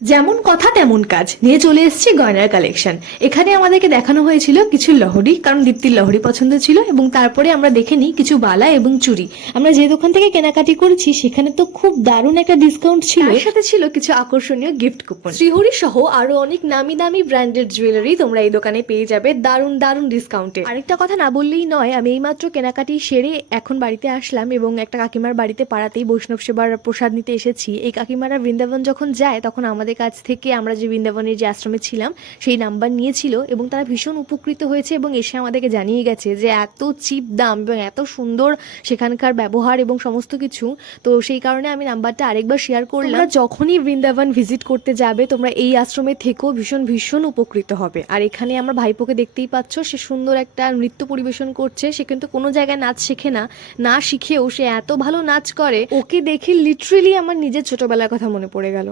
যেমন কথা তেমন কাজ নিয়ে চলে এসেছি গয়নার কালেকশন। এখানে আমাদেরকে দেখানো হয়েছিল কিছু লহরি, কারণ দীপ্তির লহরি পছন্দ ছিল, এবং তারপরে আমরা দেখে নিই কিছু বালা এবং চুড়ি। আমরা যে দোকান থেকে কেনাকাটি করেছি সেখানে তো খুব দারুণ একটা ডিসকাউন্ট ছিল, তার সাথে ছিল কিছু আকর্ষণীয় গিফট কুপন। শ্রীহরি সহ আরো অনেক নামি দামি ব্র্যান্ডেড জুয়েলারি তোমরা এই দোকানে পেয়ে যাবে দারুণ দারুণ ডিসকাউন্টে। আরেকটা কথা না বললেই নয়, আমি এইমাত্র কেনাকাটি সেরে এখন বাড়িতে আসলাম এবং একটা কাকিমার বাড়িতে পাড়াতেই বৈষ্ণব সেবার প্রসাদ নিতে এসেছি। এই কাকিমারা বৃন্দাবন যখন যায় তখন আমাদের কাছ থেকে আমরা যে বৃন্দাবনের যে আশ্রমে ছিলাম সেই নাম্বার নিয়েছিল এবং তারা ভীষণ উপকৃত হয়েছে এবং এসে আমাদেরকে জানিয়ে গেছে যে এত চিপ দাম এবং এত সুন্দর সেখানকার ব্যবহার এবং সমস্ত কিছু। তো সেই কারণে আমি নাম্বারটা আরেকবার শেয়ার করলাম। যখনই বৃন্দাবন ভিজিট করতে যাবে তোমরা এই আশ্রমে থেকেও ভীষণ ভীষণ উপকৃত হবে। আর এখানে আমার ভাইপোকে দেখতেই পাচ্ছ, সে সুন্দর একটা নৃত্য পরিবেশন করছে। সে কিন্তু কোনো জায়গায় নাচ শেখে না, না শিখেও সে এত ভালো নাচ করে, ওকে দেখে লিটারেলি আমার নিজের ছোটবেলার কথা মনে পড়ে গেল।